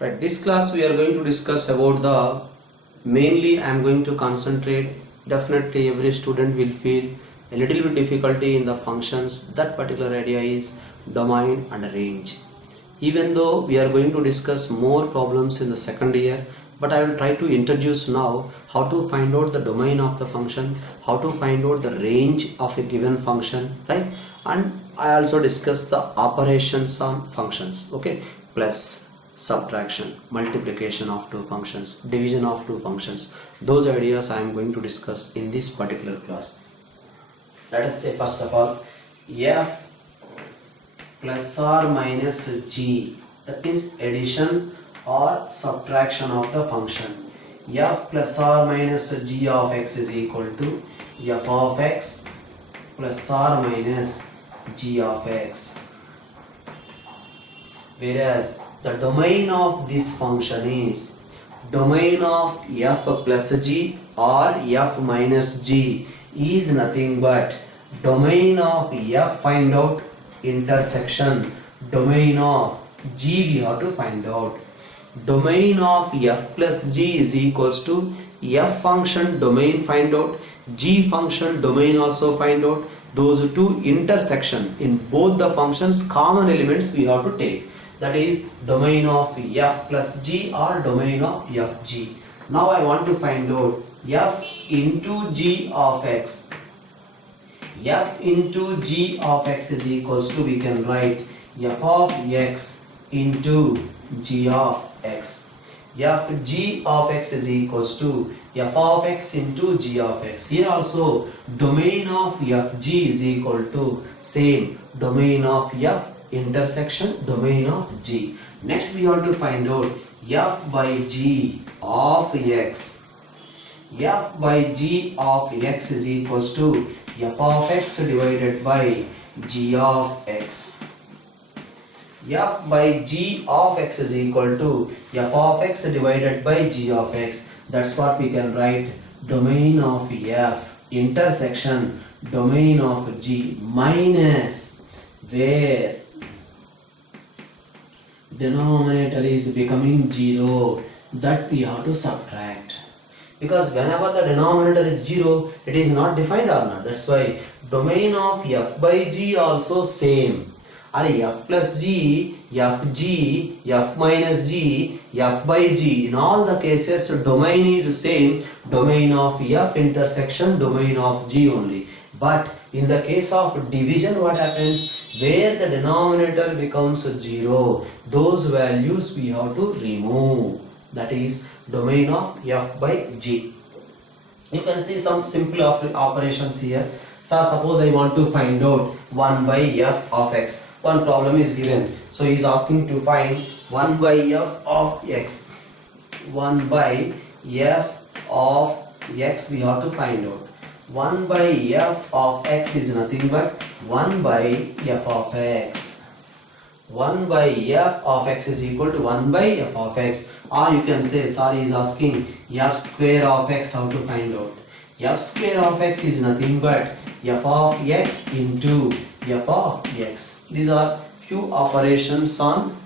Right, this class we are going to discuss about the mainly I am going to concentrate. Definitely every student will feel a little bit difficulty in the functions. That particular area is domain and range. Even though we are going to discuss more problems in the second year, but I will try to introduce now how to find out the domain of the function, how to find out the range of a given function, right? And I also discuss the operations on functions, okay? Plus, subtraction, multiplication of two functions, division of two functions. Those ideas I am going to discuss in this particular class. Let us say first of all, f plus or minus g, that is addition or subtraction of the function. F plus or minus g of x is equal to f of x plus or minus g of x. Whereas the domain of this function is domain of f plus g or f minus g is nothing but domain of f find out intersection domain of g we have to find out. Domain of f plus g is equals to f function domain find out, g function domain also find out. Those two intersection in both the functions, common elements we have to take. That is domain of f plus g or domain of fg. Now I want to find out f into g of x. F into g of x is equals to, we can write f of x into g of x. F g of x is equals to f of x into g of x. Here also domain of fg is equal to same domain of f intersection domain of g. Next we have to find out f by g of x. F by g of x is equals to f of x divided by g of x. F by g of x is equal to f of x divided by g of x. That's what we can write domain of f intersection domain of g minus where denominator is becoming 0, that we have to subtract, because whenever the denominator is 0 it is not defined or not. That's why domain of f by g also same, or f plus g, f g, f minus g, f by g, in all the cases domain is same, domain of f intersection domain of g only. But in the case of division, what happens? Where the denominator becomes 0, those values we have to remove. That is domain of f by g. You can see some simple operations here. So suppose I want to find out 1 by f of x. One problem is given. So he is asking to find 1 by f of x. 1 by f of x we have to find out. 1 by f of x is nothing but 1 by f of x. 1 by f of x is equal to 1 by f of x. Or you can say, sorry, is asking f square of x, how to find out. F square of x is nothing but f of x into f of x. These are few operations on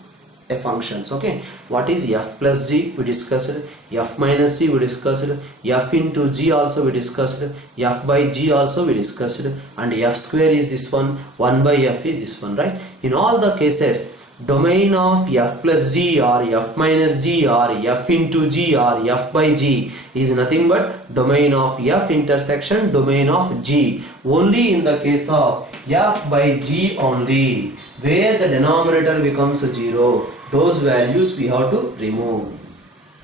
a functions. Okay, what is f plus g we discussed, f minus g we discussed, f into g also we discussed, f by g also we discussed, and f square is this one, 1 by f is this one, right? In all the cases domain of f plus g or f minus g or f into g or f by g is nothing but domain of f intersection domain of g. Only in the case of f by g only, where the denominator becomes 0, those values we have to remove.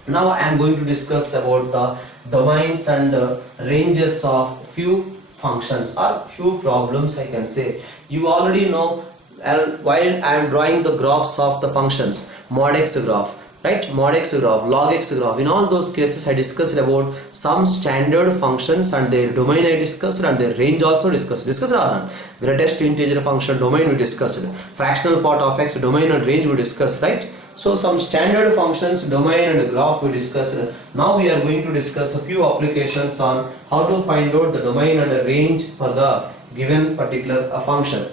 Now I am going to discuss about the domains and ranges of few functions or few problems, I can say. You already know while I am drawing the graphs of the functions, mod x graph, right, mod x graph, log x graph, in all those cases I discussed about some standard functions and their domain I discussed, and their range also discussed or not. Greatest integer function domain we discussed, fractional part of x domain and range we discussed, right? So some standard functions domain and graph we discussed. Now we are going to discuss a few applications on how to find out the domain and the range for the given particular function.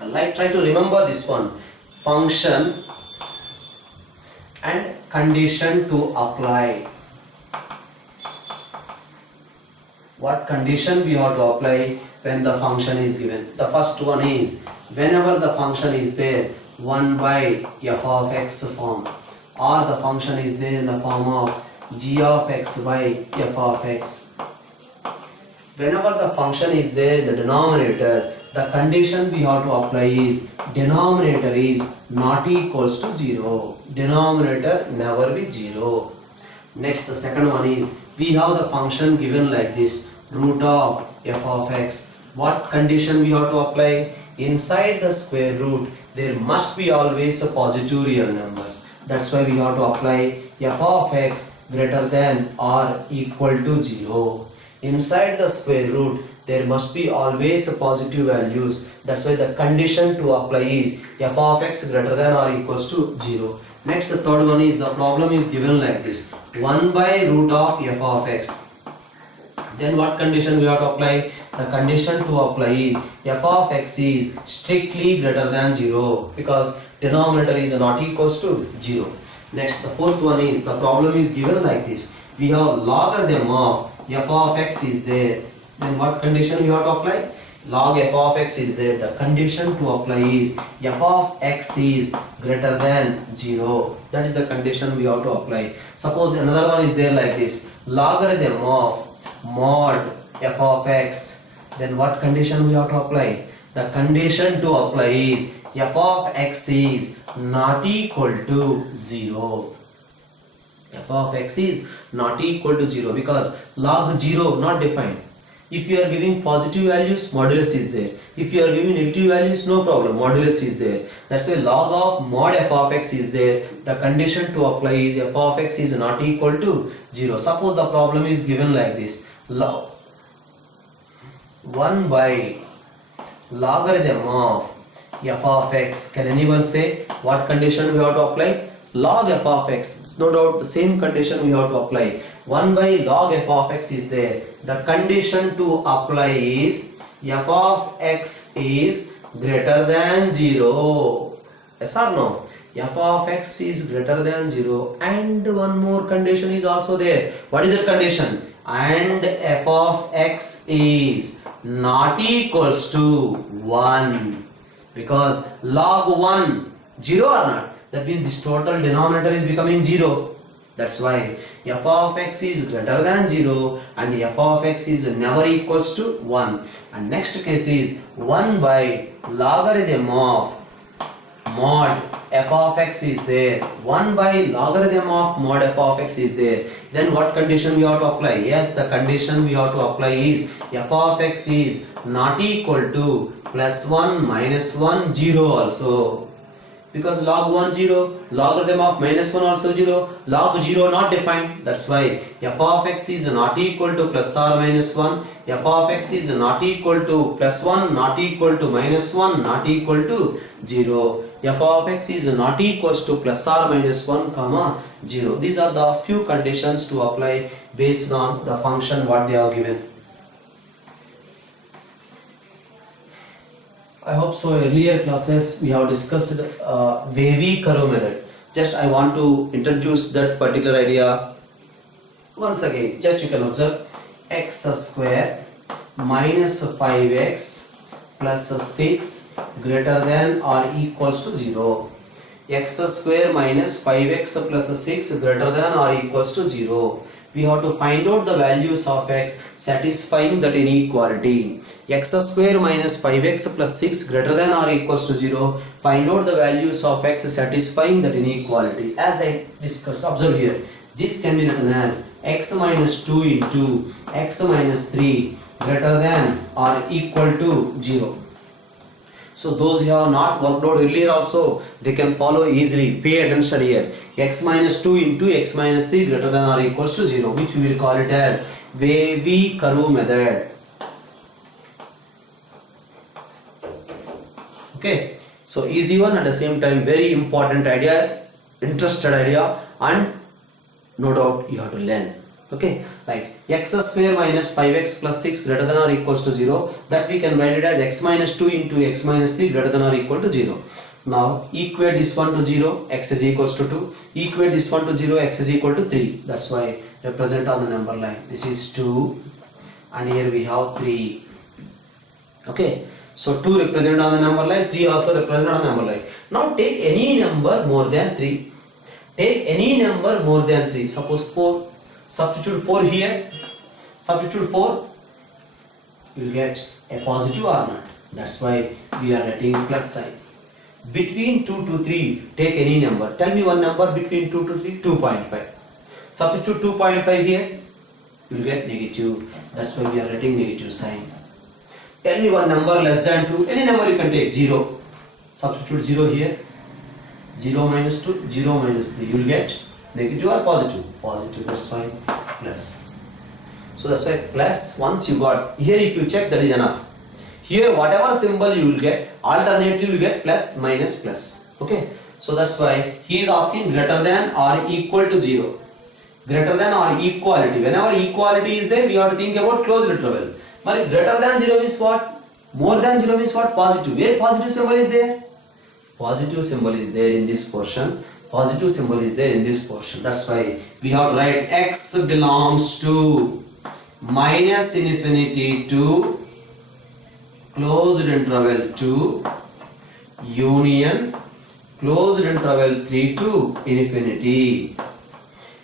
Like, try to remember this one. Function and condition to apply. What condition we have to apply when the function is given? The first one is whenever the function is there 1 by f of x form, or the function is there in the form of g of x by f of x. Whenever the function is there in the denominator, the condition we have to apply is denominator is not equals to 0. Denominator never be 0. Next, the second one is we have the function given like this, root of f of x. What condition we have to apply? Inside the square root there must be always a positive real numbers. That's why we have to apply f of x greater than or equal to 0. Inside the square root there must be always a positive values. That's why the condition to apply is f of x greater than or equals to 0. Next, the third one is the problem is given like this, 1 by root of f of x. Then what condition we have to apply? The condition to apply is f of x is strictly greater than 0 because denominator is not equals to 0. Next, the fourth one is the problem is given like this, we have logarithm of f of x is there. Then what condition we have to apply? Log f of x is there. The condition to apply is f of x is greater than 0. That is the condition we have to apply. Suppose another one is there like this, logarithm of mod f of x. Then what condition we have to apply? The condition to apply is f of x is not equal to 0. F of x is not equal to 0 because log 0 not defined. If you are giving positive values, modulus is there. If you are giving negative values, no problem, modulus is there. That's why log of mod f of x is there. The condition to apply is f of x is not equal to 0. Suppose the problem is given like this, 1 by logarithm of f of x. Can anyone say what condition we have to apply? Log f of x, no doubt the same condition we have to apply. 1 by log f of x is there. The condition to apply is f of x is greater than 0. Yes or no? F of x is greater than 0, and one more condition is also there. What is that condition? And f of x is not equals to 1 because log 1 0 or not, that means this total denominator is becoming 0. That's why f of x is greater than 0 and f of x is never equals to 1. And next case is 1 by logarithm of mod f of x is there. 1 by logarithm of mod f of x is there. Then what condition we have to apply? Yes, the condition we have to apply is f of x is not equal to plus 1 minus 1 0 also. Because log 1 0, logarithm of minus 1 also 0, log 0 not defined. That's why f of x is not equal to plus or minus 1, f of x is not equal to plus 1, not equal to minus 1, not equal to 0. F of x is not equals to plus or minus 1 comma 0. These are the few conditions to apply based on the function what they are given. I hope so. Earlier classes we have discussed wavy curve method. Just I want to introduce that particular idea once again. Just you can observe x square minus 5x plus 6 greater than or equals to 0. X square minus 5x plus 6 greater than or equals to 0. We have to find out the values of x satisfying that inequality. X square minus 5x plus 6 greater than or equals to 0. Find out the values of x satisfying that inequality. As I discussed, observe here. This can be written as x minus 2 into x minus 3 greater than or equal to 0. So those who have not worked out earlier also, they can follow easily. Pay attention here. X minus 2 into x minus 3 greater than or equals to 0, which we will call it as wavy curve method. Okay, so easy one, at the same time very important idea, interested idea, and no doubt you have to learn. Okay, right. X square minus 5x plus 6 greater than or equals to 0, that we can write it as x minus 2 into x minus 3 greater than or equal to 0. Now equate this one to 0, x is equals to 2. Equate this one to 0, x is equal to 3. That's why represent on the number line. This is 2 and here we have 3. Okay, so 2 represent on the number line, 3 also represent on the number line. Now take any number more than 3. Take any number more than 3. Suppose 4. Substitute 4 here. Substitute 4. You will get a positive or not. That's why we are writing plus sign. Between 2 to 3, take any number. Tell me one number between 2 to 3. 2.5. Substitute 2.5 here. You will get negative. That's why we are writing negative sign. Tell me one number less than 2. Any number you can take. 0. Substitute 0 here. 0 minus 2. 0 minus 3. You will get negative or positive. Positive. That's why plus. So that's why plus. Once you got here, if you check, that is enough. Here whatever symbol you will get, alternatively you will get plus minus plus. Okay, so that's why he is asking greater than or equal to 0. Greater than or equality. Whenever equality is there, we have to think about closed interval. But greater than 0 means what? More than 0 means what? Positive. Where positive symbol is there? Positive symbol is there in this portion. Positive symbol is there in this portion. That's why we have to write x belongs to minus infinity to closed interval 2 union closed interval 3 to infinity.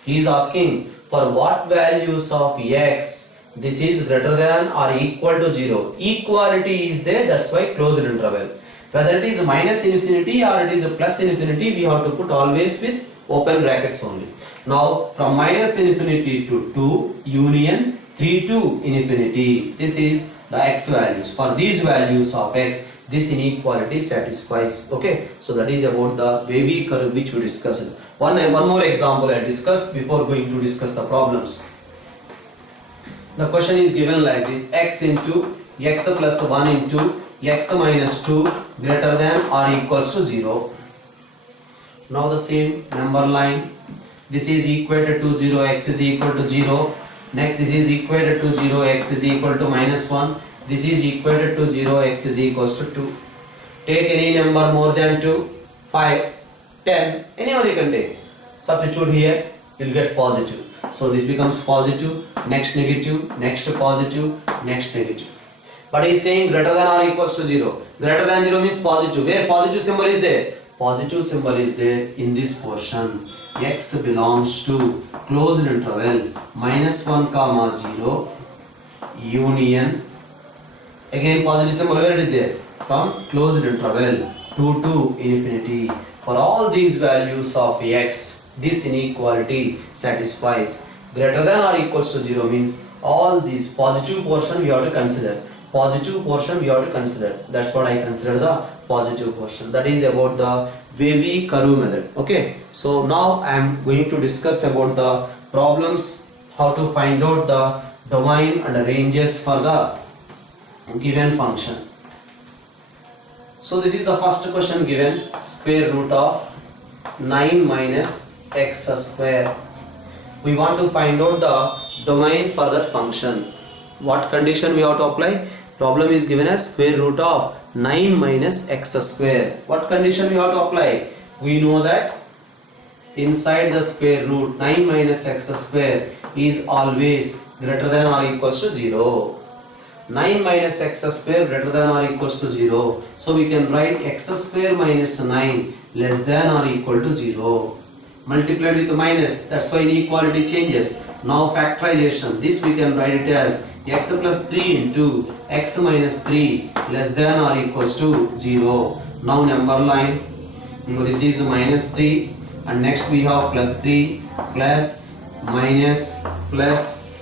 He is asking for what values of x this is greater than or equal to 0. Equality is there, that's why closed interval. Whether it is minus infinity or it is a plus infinity, we have to put always with open brackets only. Now from minus infinity to 2 union 3 to infinity, this is the x values. For these values of x, this inequality satisfies. Okay, so that is about the wavy curve which we discussed. One more example I discuss before going to discuss the problems. The question is given like this: x into x plus 1 into x minus 2 greater than or equals to 0. Now the same number line. This is equated to 0, x is equal to 0. Next, this is equated to 0, x is equal to minus 1. This is equated to 0, x is equals to 2. Take any number more than 2, 5, 10, any one you can take. Substitute here, you will get positive. So this becomes positive, next negative, next positive, next negative. But he is saying greater than or equals to 0. Greater than 0 means positive. Where positive symbol is there? Positive symbol is there in this portion. X belongs to closed interval minus 1 comma 0 union, again positive symbol where it is there, from closed interval 2 to infinity. For all these values of x, this inequality satisfies. Greater than or equals to 0 means all these positive portion we have to consider. Positive portion we have to consider. That's what I consider the positive portion. That is about the wavy curve method. Okay, so now I am going to discuss about the problems, how to find out the domain and the ranges for the given function. So this is the first question given: square root of 9 minus x square. We want to find out the domain for that function. What condition we have to apply? Problem is given as square root of 9 minus x square. What condition we have to apply? We know that inside the square root 9 minus x square is always greater than or equals to 0. 9 minus x square greater than or equals to 0. So we can write x square minus 9 less than or equal to 0. Multiplied with minus, that's why inequality changes. Now factorization, this we can write it as x plus 3 into x minus 3 less than or equals to 0. Now number line, this is minus 3 and next we have plus 3 plus minus plus.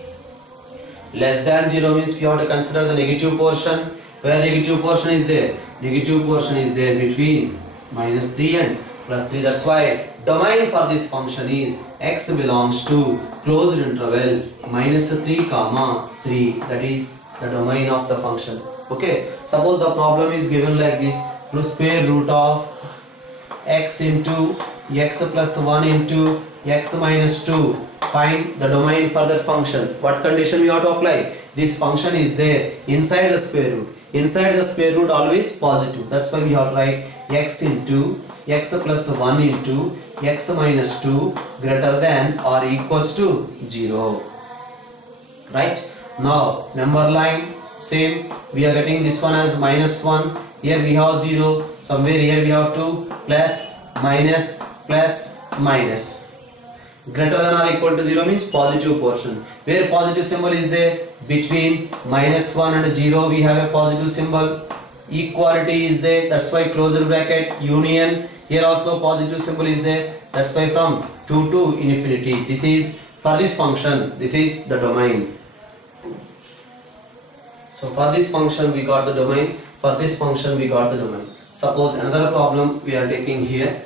Less than 0 means we have to consider the negative portion. Where negative portion is there? Negative portion is there between minus 3 and plus 3. That's why domain for this function is x belongs to closed interval minus 3 comma 3. That is the domain of the function. Okay, suppose the problem is given like this: square root of x into x plus 1 into x minus 2. Find the domain for that function. What condition we have to apply? This function is there inside the square root. Inside the square root always positive. That's why we have to write x into x plus 1 into x minus 2 greater than or equals to 0. Right? Now number line same, we are getting this one as minus 1, here we have 0, somewhere here we have 2, plus minus plus minus. Greater than or equal to 0 means positive portion. Where positive symbol is there? Between minus 1 and 0 we have a positive symbol. Equality is there, that's why closed bracket, union, here also positive symbol is there, that's why from 2 to infinity. This is for this function, this is the domain. So for this function we got the domain, for this function we got the domain. Suppose another problem we are taking here.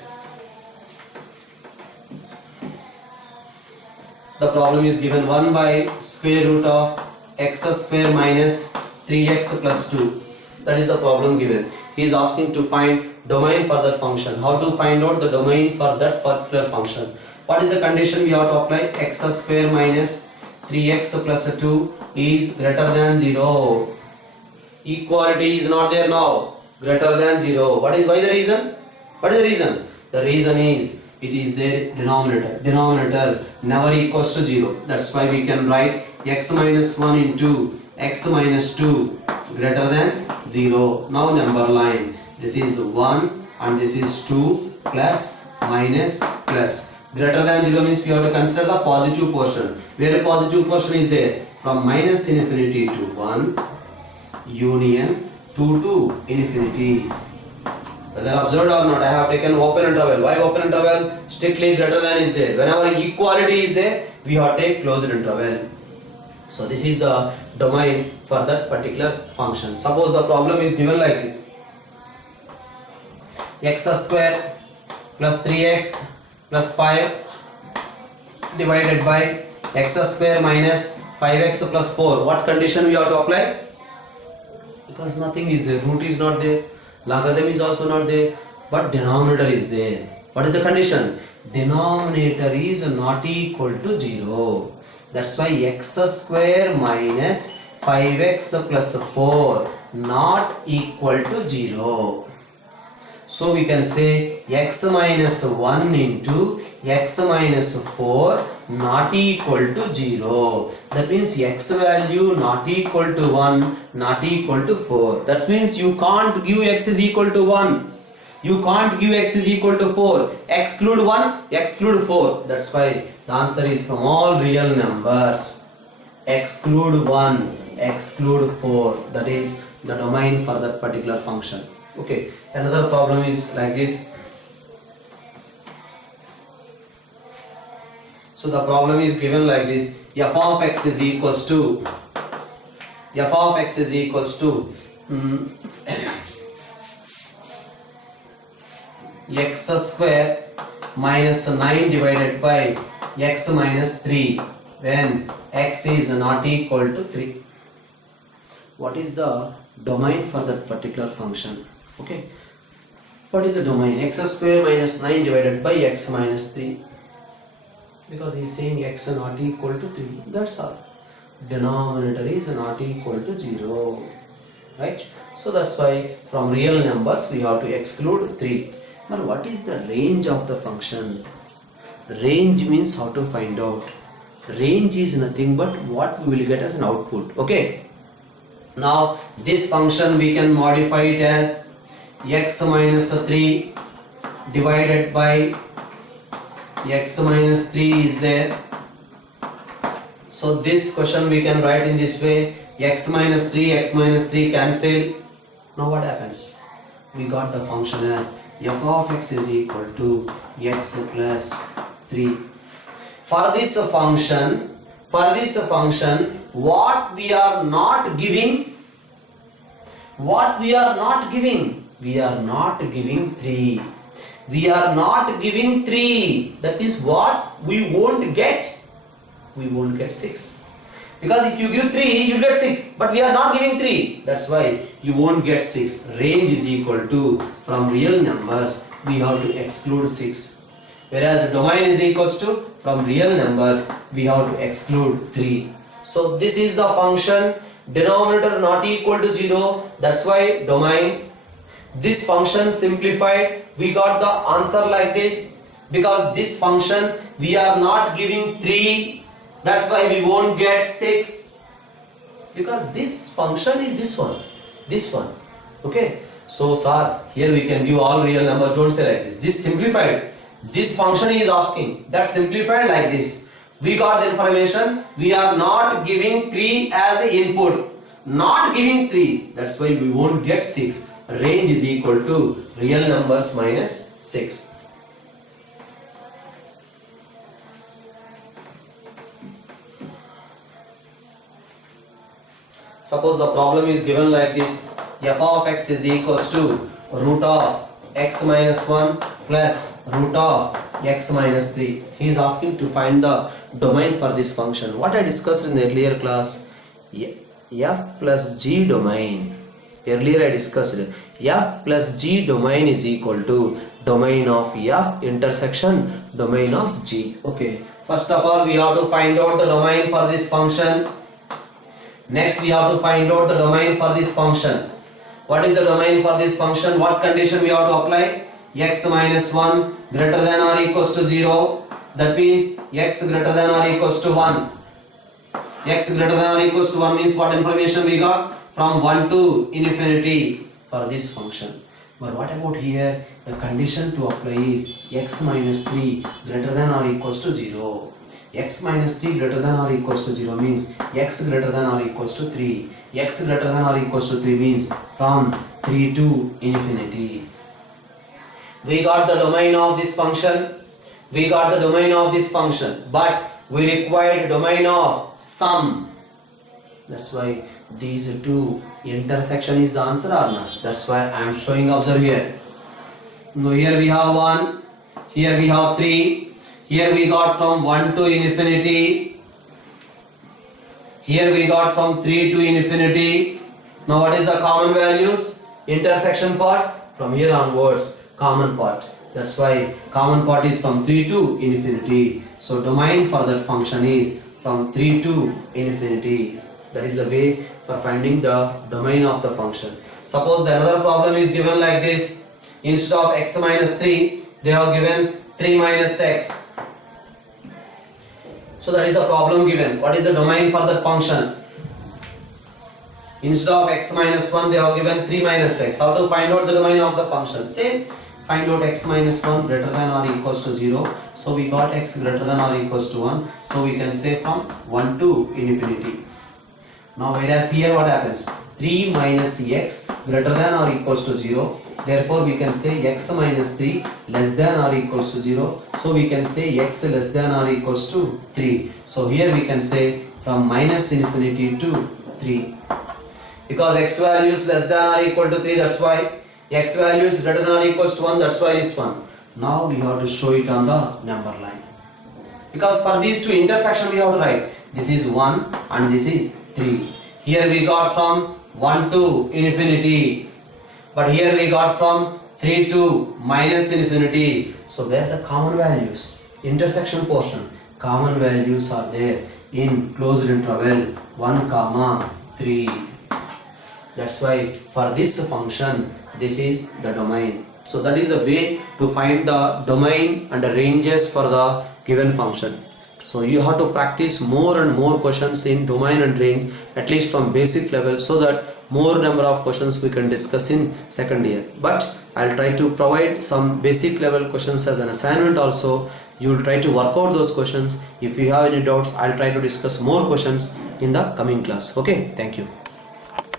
The problem is given 1 by square root of x square minus 3x plus 2. That is the problem given. He is asking to find domain for that function. How to find out the domain for that particular function? What is the condition we have to apply? X square minus 3x plus 2 is greater than 0. Equality is not there now. Greater than 0. Why the reason? What is the reason? The reason is it is their denominator. Denominator never equals to 0. That's why we can write x minus 1 into x minus 2 greater than 0. Now number line. This is 1 and this is 2 plus minus plus. Greater than 0 means we have to consider the positive portion. Where a positive portion is there? From minus infinity to 1 union 2 to infinity. Whether observed or not, I have taken open interval. Why open interval? Strictly greater than is there. Whenever equality is there, we have to take closed interval. So this is the domain for that particular function. Suppose the problem is given like this. X square plus 3x plus 5 divided by x square minus 5x plus 4. What condition we have to apply? Because nothing is there. Root is not there. Logarithm is also not there. But denominator is there. What is the condition? Denominator is not equal to 0. That's why x square minus 5x plus 4 not equal to 0. So we can say x minus 1 into x minus 4 not equal to 0. That means x value not equal to 1, not equal to 4. That means you can't give x is equal to 1. You can't give x is equal to 4. Exclude 1, exclude 4. That's why the answer is from all real numbers. Exclude 1, exclude 4. That is the domain for that particular function. Okay, another problem is like this. So the problem is given like this. F of x is equals to x square minus 9 divided by x minus 3 when x is not equal to 3. What is the domain for that particular function? Okay, what is the domain? X square minus 9 divided by x minus 3, because he is saying x is not equal to 3, that's all. Denominator is not equal to 0, right? So that's why from real numbers we have to exclude 3. But what is the range of the function? Range means how to find out. Range is nothing but what we will get as an output. Okay, now this function we can modify it as x minus 3 divided by x minus 3 is there. So this question we can write in this way: x minus 3 cancel. Now what happens? We got the function as f of x is equal to x plus 3. For this function, what we are not giving, we are not giving 3. We are not giving 3. That is what we won't get. We won't get 6. Because if you give 3, you get 6. But we are not giving 3. That's why you won't get 6. Range is equal to, from real numbers, we have to exclude 6. Whereas domain is equals to, from real numbers, we have to exclude 3. So this is the function. Denominator not equal to 0. That's why domain. this function simplified, we got the answer like this. Because this function we are not giving 3, that's why we won't get 6. Because this function is this one. Okay, so sir, here we can view all real numbers. Don't say like this. This simplified, this function is asking that simplified like this. We got the information, we are not giving 3 as a input, not giving 3, that's why we won't get 6. Range is equal to real numbers minus 6. Suppose the problem is given like this. F of x is equals to root of x minus 1 plus root of x minus 3. He is asking to find the domain for this function. What I discussed in the earlier class, f plus g domain. Earlier I discussed f plus g domain is equal to domain of f intersection domain of g. Okay, first of all we have to find out the domain for this function. Next we have to find out the domain for this function. What is the domain for this function? What condition we have to apply? X minus 1 greater than or equals to 0. That means x greater than or equals to 1. X greater than or equals to 1 means what information we got? From 1 to infinity for this function. But what about here? The condition to apply is x minus 3 greater than or equals to 0. X minus 3 greater than or equals to 0 means x greater than or equals to 3. X greater than or equals to 3 means from 3 to infinity. We got the domain of this function. We got the domain of this function. But we required domain of sum. That's why these two intersection is the answer or not. That's why I am showing, observe here. Now here we have 1. Here we have 3. Here we got from 1 to infinity. Here we got from 3 to infinity. Now what is the common values? Intersection part. From here onwards, common part. That's why common part is from 3 to infinity. So domain for that function is from 3 to infinity. That is the way for finding the domain of the function. Suppose the another problem is given like this. Instead of x minus 3, they have given 3 minus x. So that is the problem given. What is the domain for that function? Instead of x minus 1, they have given 3 minus x. How to find out the domain of the function? Same. Find out x minus 1 greater than or equals to 0. So we got x greater than or equals to 1. So we can say from 1 to infinity. Now whereas here what happens? 3 minus x greater than or equals to 0. Therefore we can say x minus 3 less than or equals to 0. So we can say x less than or equals to 3. So here we can say from minus infinity to 3. Because x value is less than or equal to 3, that's why x value is greater than or equals to 1, that's why this one. Now we have to show it on the number line. Because for these two intersection we have to write. This is 1 and this is 3. Here we got from 1 to infinity. But here we got from 3 to minus infinity. So where the common values? Intersection portion. Common values are there in closed interval 1 comma 3. That's why for this function, this is the domain. So that is the way to find the domain and the ranges for the given function. So you have to practice more and more questions in domain and range, at least from basic level, so that more number of questions we can discuss in second year. But I'll try to provide some basic level questions as an assignment also. You will try to work out those questions. If you have any doubts, I'll try to discuss more questions in the coming class. Okay, thank you.